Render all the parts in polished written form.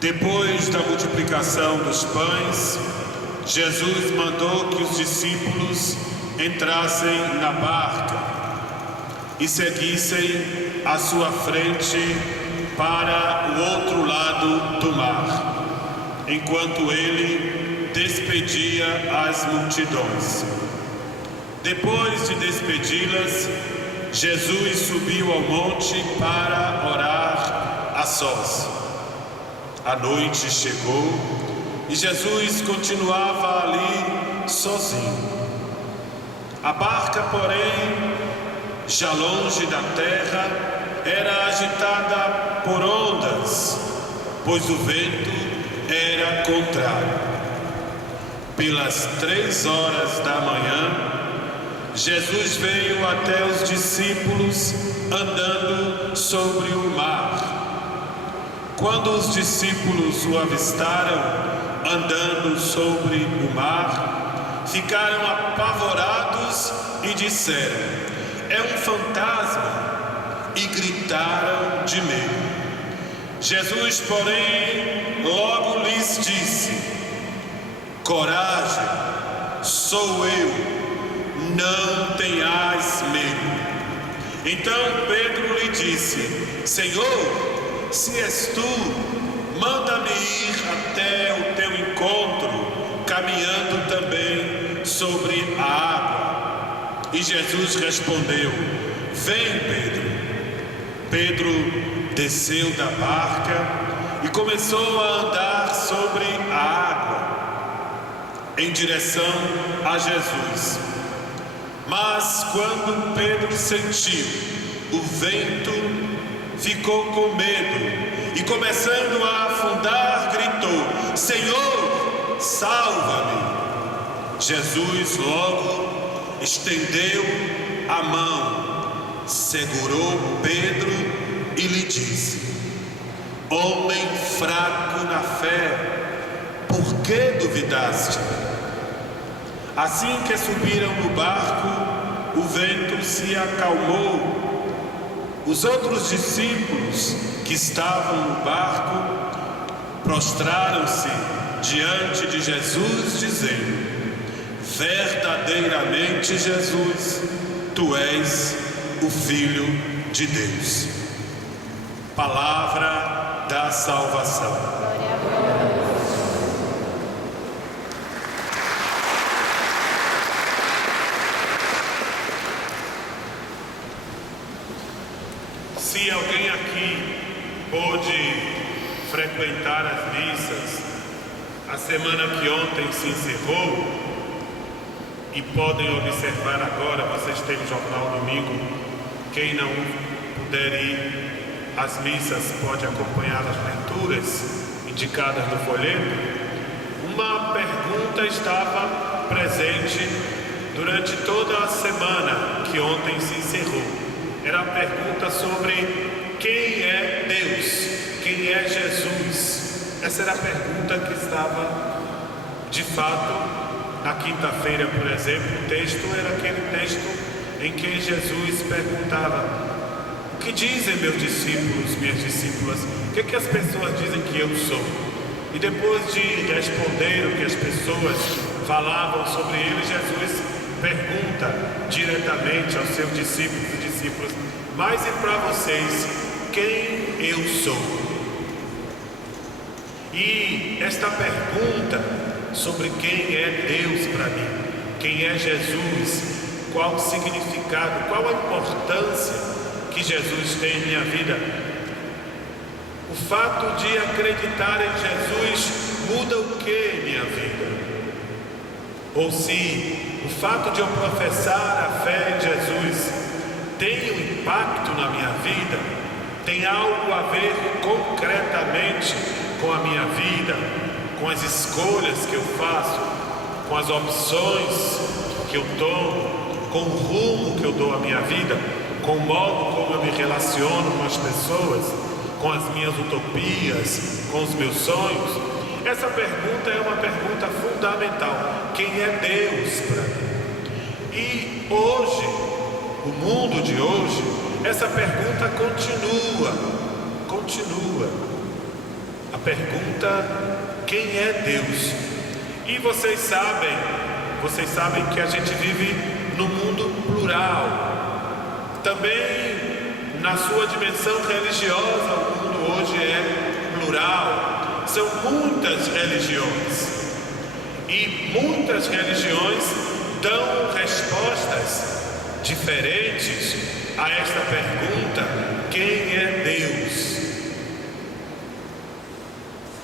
Depois da multiplicação dos pães, Jesus mandou que os discípulos entrassem na barca e seguissem à sua frente para o outro lado do mar, enquanto ele despedia as multidões. Depois de despedi-las, Jesus subiu ao monte para orar a sós. A noite chegou e Jesus continuava ali sozinho. A barca, porém, já longe da terra, era agitada por ondas, pois o vento era contrário. Pelas 3 horas da manhã, Jesus veio até os discípulos andando sobre o mar. Quando os discípulos o avistaram andando sobre o mar, ficaram apavorados e disseram: "É um fantasma!" e gritaram de medo. Jesus, porém, logo lhes disse: "Coragem, sou eu, não tenhais medo." Então Pedro lhe disse: "Senhor, se és tu, manda-me ir até o teu encontro, caminhando também sobre a água." E Jesus respondeu: "Vem, Pedro." Pedro desceu da barca e começou a andar sobre a água, em direção a Jesus. Mas quando Pedro sentiu o vento, ficou com medo e, começando a afundar, gritou: "Senhor, salva-me!" Jesus logo estendeu a mão, segurou Pedro e lhe disse: "Homem fraco na fé, por que duvidaste?" Assim que subiram no barco, o vento se acalmou. Os outros discípulos que estavam no barco prostraram-se diante de Jesus, dizendo: "Verdadeiramente, Jesus, tu és o Filho de Deus." Palavra da salvação. Se alguém aqui pôde frequentar as missas a semana que ontem se encerrou, e podem observar agora, vocês têm o jornal domingo, quem não puder ir às missas pode acompanhar as leituras indicadas no folheto. Uma pergunta estava presente durante toda a semana que ontem se encerrou. Era a pergunta sobre quem é Deus, quem é Jesus. Essa era a pergunta que estava, de fato, na quinta-feira, por exemplo. O texto era aquele texto em que Jesus perguntava: "O que dizem meus discípulos, minhas discípulas? O que as pessoas dizem que eu sou?" E depois de responder o que as pessoas falavam sobre ele, Jesus pergunta diretamente aos seus discípulos e discípulas: "Mas e para vocês, quem eu sou?" E esta pergunta sobre quem é Deus para mim, quem é Jesus, qual o significado, qual a importância que Jesus tem em minha vida, o fato de acreditar em Jesus muda o que em minha vida? Ou se o fato de eu professar a fé em Jesus tem um impacto na minha vida, tem algo a ver concretamente com a minha vida, com as escolhas que eu faço, com as opções que eu tomo, com o rumo que eu dou à minha vida, com o modo como eu me relaciono com as pessoas, com as minhas utopias, com os meus sonhos. Essa pergunta é uma pergunta fundamental. Quem é Deus para mim? E hoje, o mundo de hoje, essa pergunta continua. a pergunta: quem é Deus? E vocês sabem que a gente vive num mundo plural. Também na sua dimensão religiosa, o mundo hoje é plural. São muitas religiões. E muitas religiões dão respostas diferentes a esta pergunta: quem é Deus?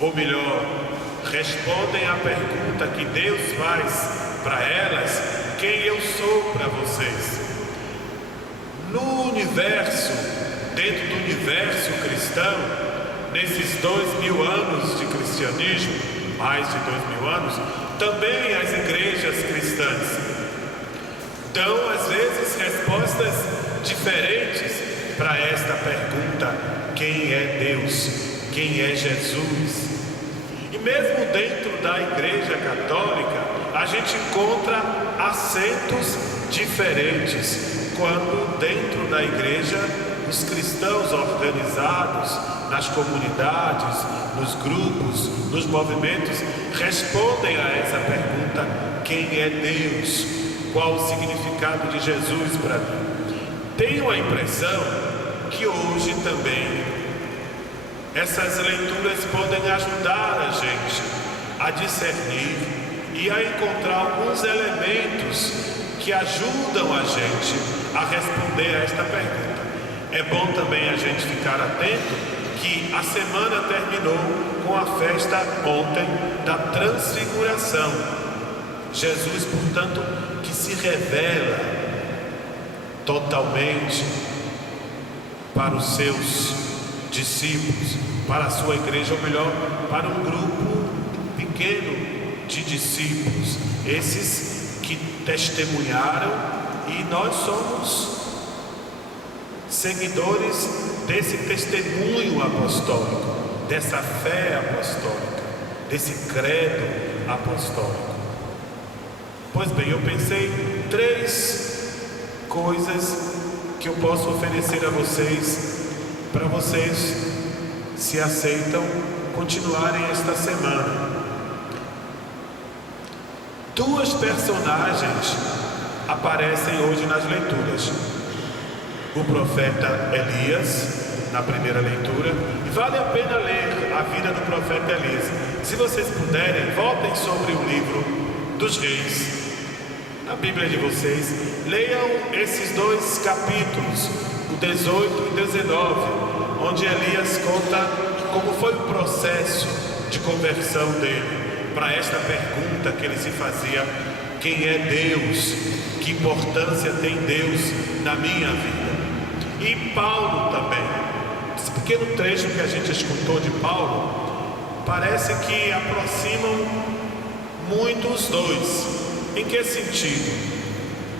Ou melhor, respondem à pergunta que Deus faz para elas: quem eu sou para vocês? No universo, dentro do universo cristão, nesses 2000 anos de cristianismo, mais de 2000 anos, também as igrejas cristãs dão às vezes respostas diferentes para esta pergunta: quem é Deus? Quem é Jesus? E mesmo dentro da Igreja Católica, a gente encontra acentos diferentes quando dentro da igreja os cristãos organizados nas comunidades, nos grupos, nos movimentos respondem a essa pergunta: quem é Deus? Qual o significado de Jesus para mim? Tenho a impressão que hoje também essas leituras podem ajudar a gente a discernir e a encontrar alguns elementos que ajudam a gente a responder a esta pergunta. É bom também a gente ficar atento que a semana terminou com a festa ontem da Transfiguração. Jesus, portanto, que se revela totalmente para os seus discípulos, para a sua igreja, ou melhor, para um grupo pequeno de discípulos, esses que testemunharam, e nós somos seguidores desse testemunho apostólico, dessa fé apostólica, desse credo apostólico. Pois bem, eu pensei 3 coisas que eu posso oferecer a vocês, para vocês, se aceitam, continuarem esta semana. 2 personagens aparecem hoje nas leituras: o profeta Elias, na primeira leitura, e vale a pena ler a vida do profeta Elias. Se vocês puderem, voltem sobre o livro dos Reis, na Bíblia de vocês, leiam esses 2 capítulos, o 18 e 19, onde Elias conta como foi o processo de conversão dele para esta pergunta que ele se fazia: quem é Deus? Que importância tem Deus na minha vida? E Paulo também. Esse pequeno trecho que a gente escutou de Paulo parece que aproximam muito os dois. Em que sentido?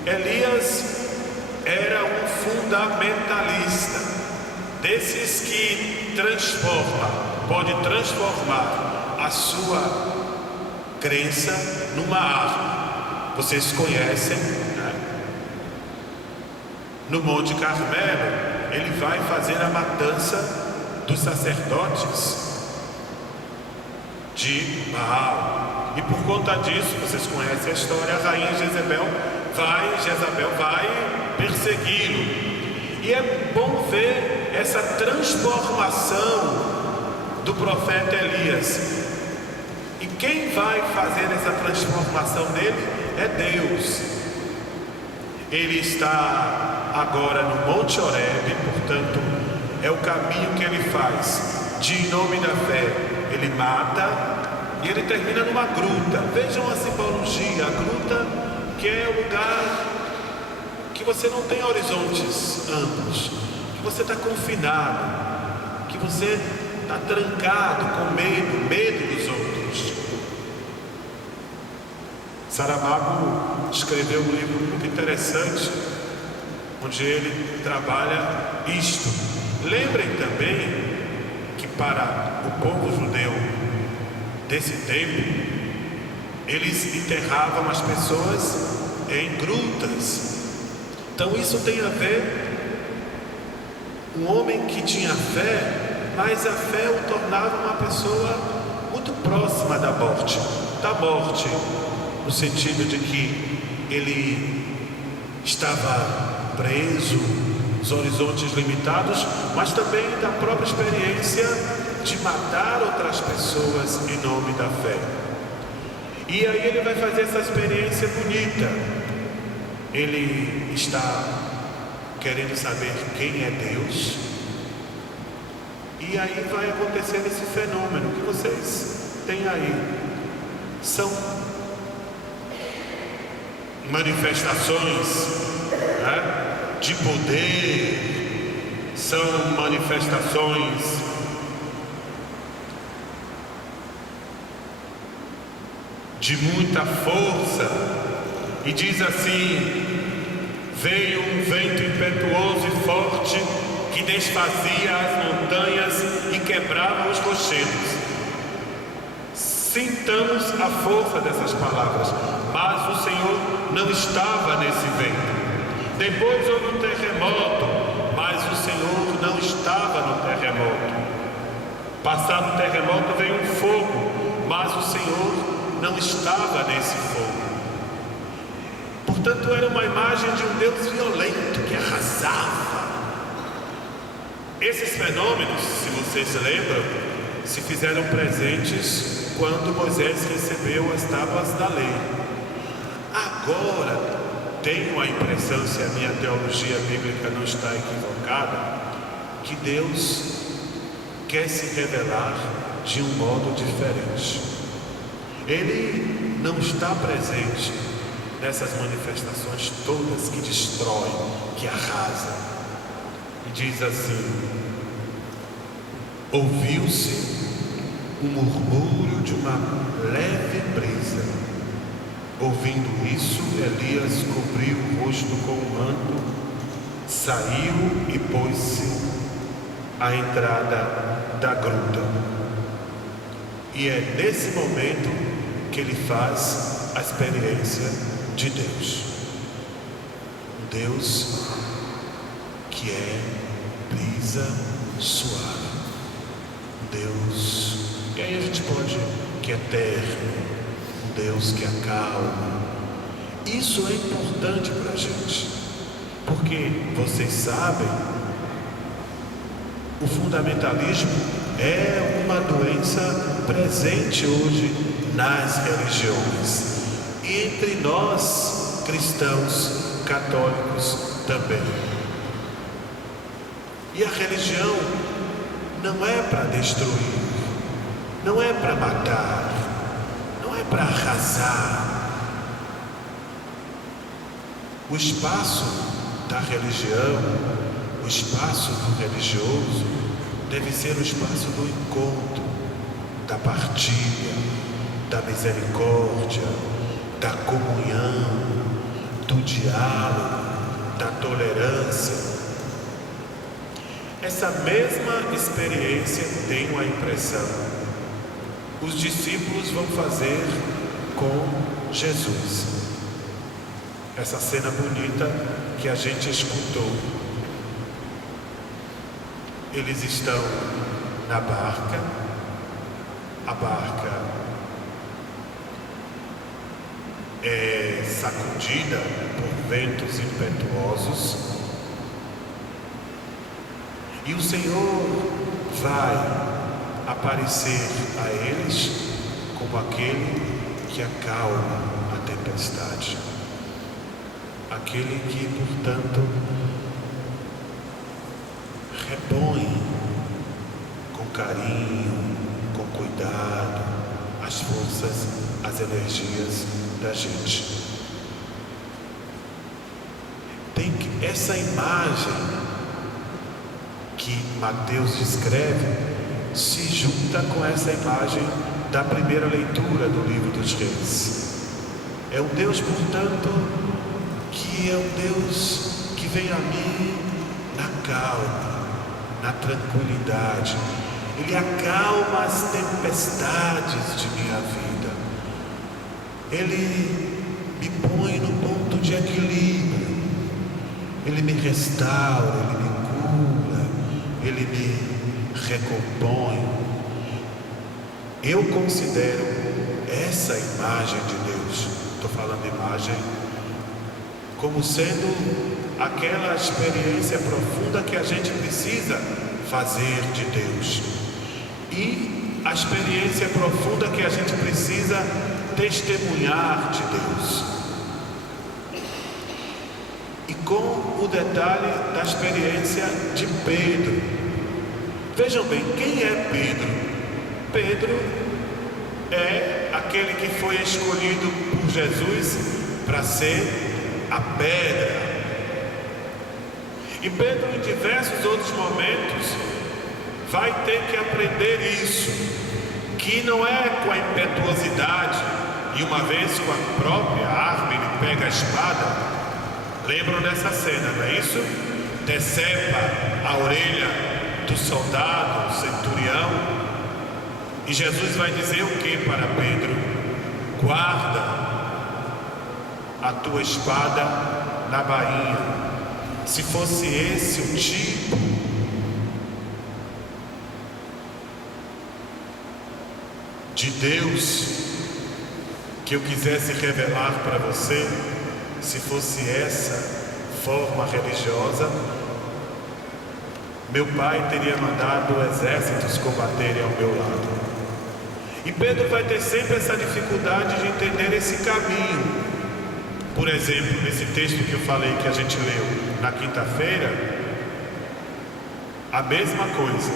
Elias era um fundamentalista, desses que pode transformar a sua crença numa arma. Vocês conhecem, né? No Monte Carmelo, ele vai fazer a matança dos sacerdotes de Baal. E por conta disso, vocês conhecem a história, a rainha Jezabel vai persegui-lo. E é bom ver essa transformação do profeta Elias. E quem vai fazer essa transformação dele é Deus. Ele está agora no Monte Horebe, portanto, é o caminho que ele faz. De em nome da fé, ele mata. E ele termina numa gruta. Vejam a simbologia. A gruta, que é o lugar que você não tem horizontes amplos, que você está confinado, que você está trancado com medo dos outros. Saramago escreveu um livro muito interessante, onde ele trabalha isto. Lembrem também que para o povo judeu desse tempo, eles enterravam as pessoas em grutas. Então isso tem a ver, um homem que tinha fé mas a fé o tornava uma pessoa muito próxima da morte, no sentido de que ele estava preso, os horizontes limitados, mas também da própria experiência de matar outras pessoas em nome da fé. E aí ele vai fazer essa experiência bonita. Ele está querendo saber quem é Deus, e aí vai acontecer esse fenômeno que vocês têm aí. São manifestações, né, de poder, são manifestações de muita força. E diz assim: veio um vento impetuoso e forte que desfazia as montanhas e quebrava os rochedos. Sintamos a força dessas palavras. Mas o Senhor não estava nesse vento. Depois houve um terremoto, mas o Senhor não estava no terremoto. Passado o terremoto veio um fogo, mas o Senhor não estava nesse fogo. Portanto, era uma imagem de um Deus violento que arrasava. Esses fenômenos, se vocês se lembram, se fizeram presentes quando Moisés recebeu as tábuas da lei. Agora, tenho a impressão, se a minha teologia bíblica não está equivocada, que Deus quer se revelar de um modo diferente. Ele não está presente nessas manifestações todas que destroem, que arrasam. E diz assim: ouviu-se um murmúrio de uma leve brisa. Ouvindo isso, Elias cobriu o rosto com um manto, saiu e pôs-se à entrada da gruta. E é nesse momento que ele faz a experiência de Deus. Um Deus que é brisa suave. Um Deus, e aí a gente pode, que é eterno. Um Deus que acalma. Isso é importante para a gente, porque vocês sabem, o fundamentalismo é uma doença presente hoje nas religiões, e entre nós cristãos católicos também. E a religião não é para destruir, não é para matar, não é para arrasar. O espaço da religião, o espaço do religioso deve ser o espaço do encontro, da partilha, da misericórdia, da comunhão, do diálogo, da tolerância. Essa mesma experiência, tenho a impressão, os discípulos vão fazer com Jesus. Essa cena bonita que a gente escutou. Eles estão na barca, a barca é sacudida por ventos impetuosos, e o Senhor vai aparecer a eles como aquele que acalma a tempestade, aquele que, portanto, repõe com carinho, com cuidado, as forças, as energias da gente. Tem que, essa imagem que Mateus descreve se junta com essa imagem da primeira leitura do livro dos Reis. É um Deus, portanto, que é um Deus que vem a mim na calma, na tranquilidade. Ele acalma as tempestades de minha vida. Ele me põe no ponto de equilíbrio. Ele me restaura, ele me cura, ele me recompõe. Eu considero essa imagem de Deus, estou falando imagem, como sendo aquela experiência profunda que a gente precisa fazer de Deus, e a experiência profunda que a gente precisa testemunhar de Deus. E com o detalhe da experiência de Pedro. Vejam bem, quem é Pedro? Pedro é aquele que foi escolhido por Jesus para ser a pedra. E Pedro, em diversos outros momentos, vai ter que aprender isso, que não é com a impetuosidade, e uma vez com a própria arma ele pega a espada. Lembram dessa cena, não é isso? Decepa a orelha do soldado, o centurião, e Jesus vai dizer o que para Pedro? Guarda a tua espada na bainha. Se fosse esse o tipo de Deus que eu quisesse revelar para você, se fosse essa forma religiosa, meu pai teria mandado exércitos combaterem ao meu lado. E Pedro vai ter sempre essa dificuldade de entender esse caminho. Por exemplo, nesse texto que eu falei, que a gente leu na quinta-feira, a mesma coisa.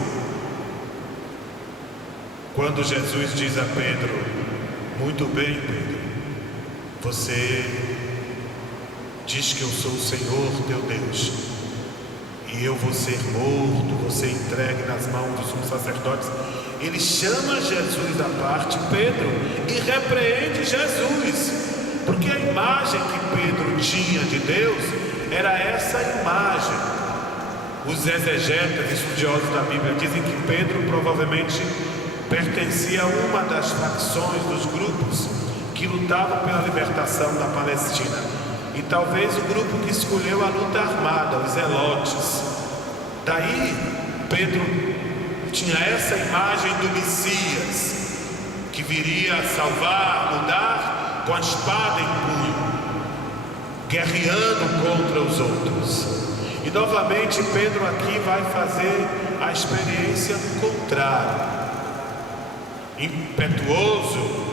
Quando Jesus diz a Pedro: muito bem, Pedro, você diz que eu sou o Senhor teu Deus, e eu vou ser morto, vou ser entregue nas mãos dos sumos sacerdotes. Ele chama Jesus à parte, Pedro, e repreende Jesus, porque a imagem que Pedro tinha de Deus era essa imagem. Os exegetas, estudiosos da Bíblia, dizem que Pedro provavelmente pertencia a uma das facções dos grupos que lutavam pela libertação da Palestina, e talvez o grupo que escolheu a luta armada, os zelotes. Daí Pedro tinha essa imagem do Messias, que viria a salvar, mudar, com a espada em punho, guerreando contra os outros. E novamente Pedro aqui vai fazer a experiência contrária. Impetuoso,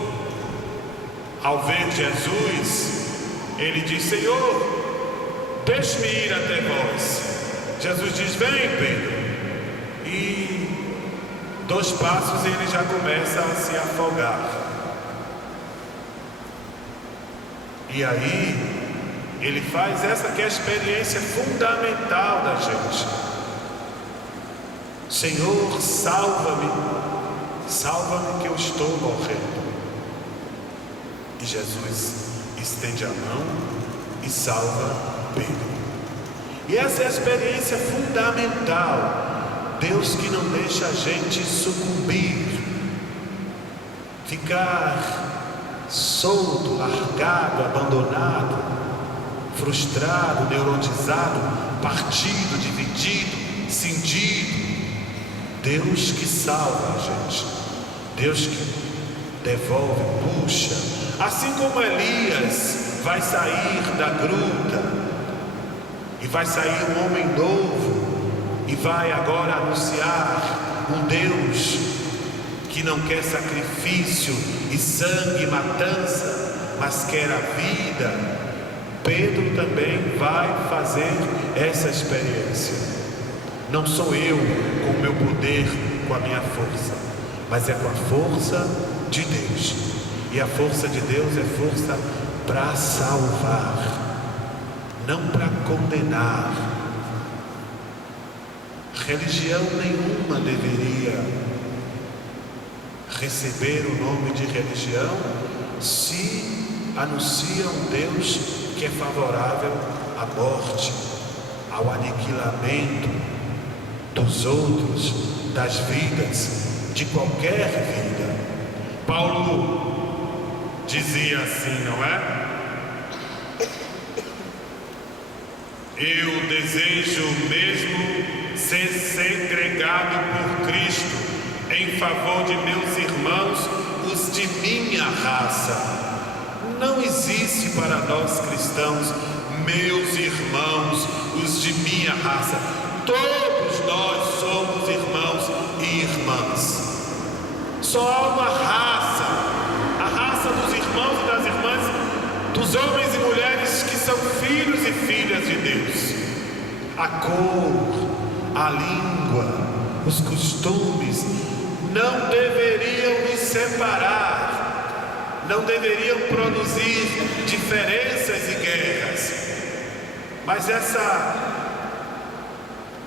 ao ver Jesus, ele diz: Senhor, deixe-me ir até vós. Jesus diz: vem, Pedro. E 2 passos ele já começa a se afogar. E aí ele faz essa que é a experiência fundamental da gente. Senhor, salva-me, salva-me que eu estou morrendo. E Jesus estende a mão e salva Pedro. E essa é a experiência fundamental. Deus que não deixa a gente sucumbir, ficar solto, largado, abandonado, frustrado, neurotizado, partido, dividido, cindido. Deus que salva a gente, Deus que devolve, puxa. Assim como Elias vai sair da gruta e vai sair um homem novo e vai agora anunciar um Deus que não quer sacrifício e sangue e matança, mas quer a vida. Pedro também vai fazer essa experiência. Não sou eu com o meu poder, com a minha força, mas é com a força de Deus. E a força de Deus é força para salvar, não para condenar. Religião nenhuma deveria receber o nome de religião se anuncia um Deus que é favorável à morte, ao aniquilamento dos outros, das vidas, de qualquer vida. Paulo dizia assim, não é? Eu desejo mesmo ser segregado por Cristo em favor de meus irmãos, os de minha raça. Não existe para nós cristãos, meus irmãos, os de minha raça. Todos nós somos irmãos e irmãs. Só há uma raça, a raça dos irmãos e das irmãs, dos homens e mulheres que são filhos e filhas de Deus. A cor, a língua, os costumes não deveriam nos separar, não deveriam produzir diferenças e guerras, mas essa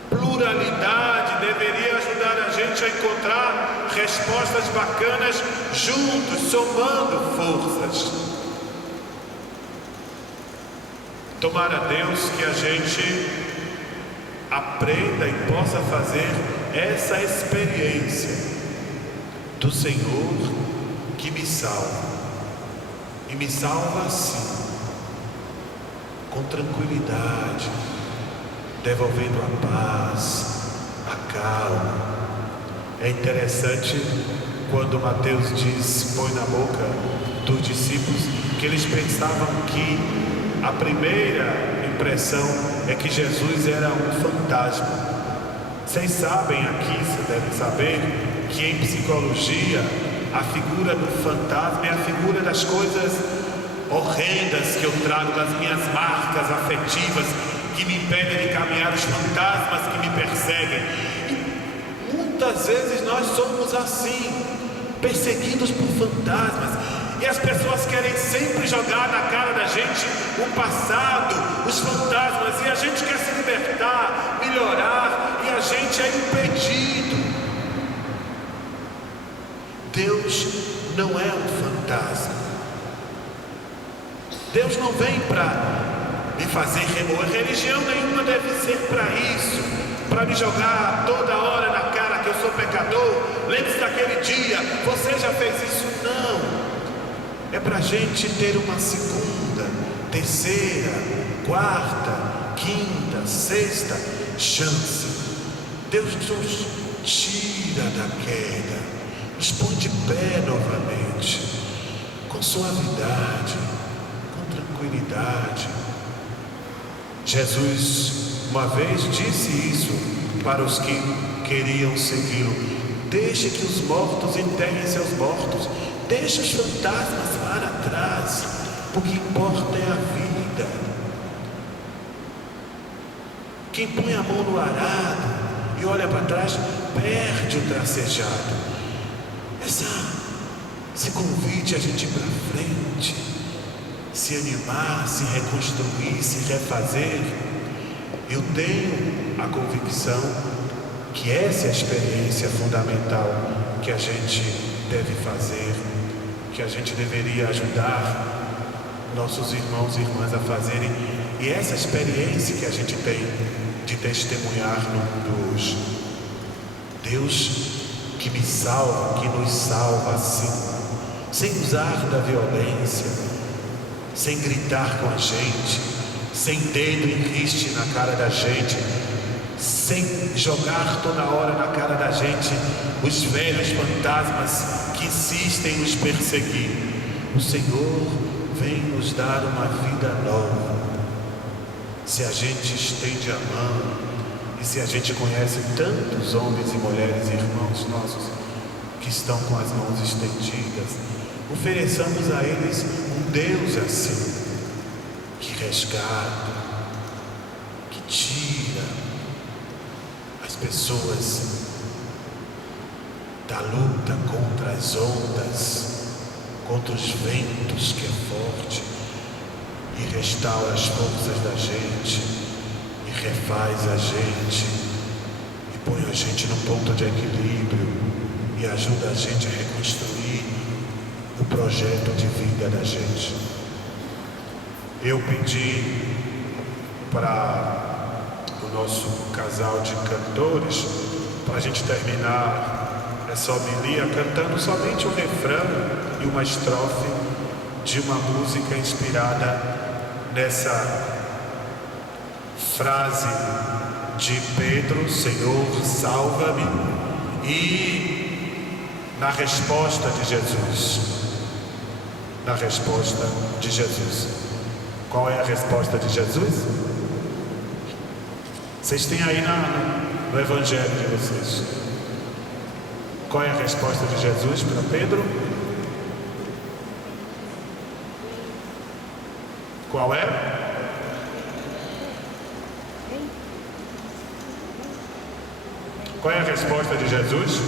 pluralidade deveria ajudar a gente a encontrar respostas bacanas juntos, somando forças. Tomara a Deus que a gente aprenda e possa fazer essa experiência do Senhor que me salva, e me salva assim, com tranquilidade, devolvendo a paz, a calma. É interessante quando Mateus diz, põe na boca dos discípulos, que eles pensavam que a primeira impressão é que Jesus era um fantasma. Vocês sabem aqui, vocês devem saber, que em psicologia a figura do fantasma é a figura das coisas horrendas que eu trago, das minhas marcas afetivas que me impedem de caminhar, os fantasmas que me perseguem. E muitas vezes nós somos assim, perseguidos por fantasmas, e as pessoas querem sempre jogar na cara da gente o passado, os fantasmas, e a gente quer se libertar, melhorar, e a gente é impedido. Deus não é um fantasma. Deus não vem para me fazer remoer. Religião nenhuma deve ser para isso, para me jogar toda hora na cara que eu sou pecador. Lembre-se daquele dia, você já fez isso? Não. É para a gente ter uma segunda, terceira, quarta, quinta, sexta chance. Deus nos tira da queda, nos põe de pé novamente, com suavidade, com tranquilidade. Jesus uma vez disse isso para os que queriam segui-lo: deixe que os mortos enterrem seus mortos, deixe os fantasmas para trás, o que importa é a vida. Quem põe a mão no arado e olha para trás perde o tracejado. Esse convite a gente ir para frente, se animar, se reconstruir, se refazer. Eu tenho a convicção que essa é a experiência fundamental que a gente deve fazer, que a gente deveria ajudar nossos irmãos e irmãs a fazerem, e essa experiência que a gente tem de testemunhar no mundo hoje. Deus que me salva, que nos salva assim, sem usar da violência, sem gritar com a gente, sem dedo em riste na cara da gente, sem jogar toda hora na cara da gente os velhos fantasmas que insistem em nos perseguir. O Senhor vem nos dar uma vida nova. Se a gente estende a mão, e se a gente conhece tantos homens e mulheres, irmãos nossos, que estão com as mãos estendidas, ofereçamos a eles um Deus assim, que resgata, que tira as pessoas da luta contra as ondas, contra os ventos que é forte, e restaura as forças da gente, e refaz a gente, e põe a gente no ponto de equilíbrio, e ajuda a gente a reconstruir o projeto de vida da gente. Eu pedi para o nosso casal de cantores, para a gente terminar essa homilia cantando somente o refrão e uma estrofe de uma música inspirada nessa frase de Pedro: Senhor, salva-me. E na resposta de Jesus, na resposta de Jesus, qual é a resposta de Jesus? Vocês têm aí no Evangelho de vocês. Qual é a resposta de Jesus para Pedro? Qual é? Qual é a resposta de Jesus?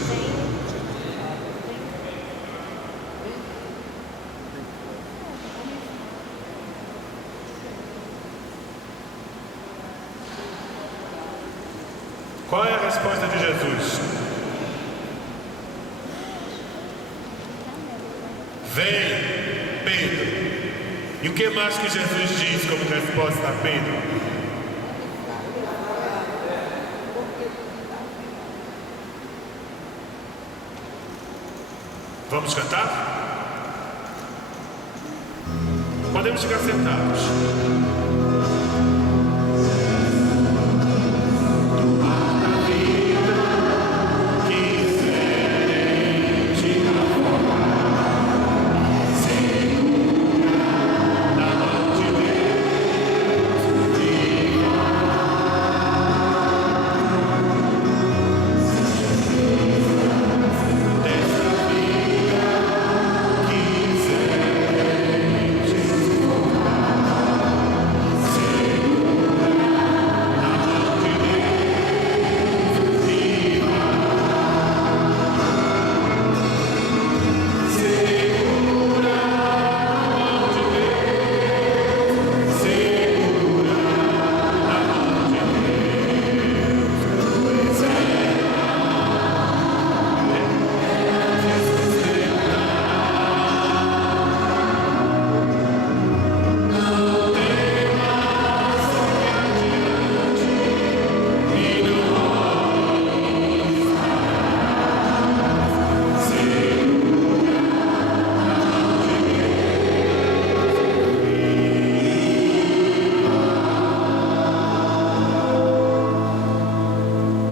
Qual é a resposta de Jesus? Vem, Pedro. E o que mais que Jesus diz como resposta a Pedro? Vamos cantar? Podemos ficar sentados.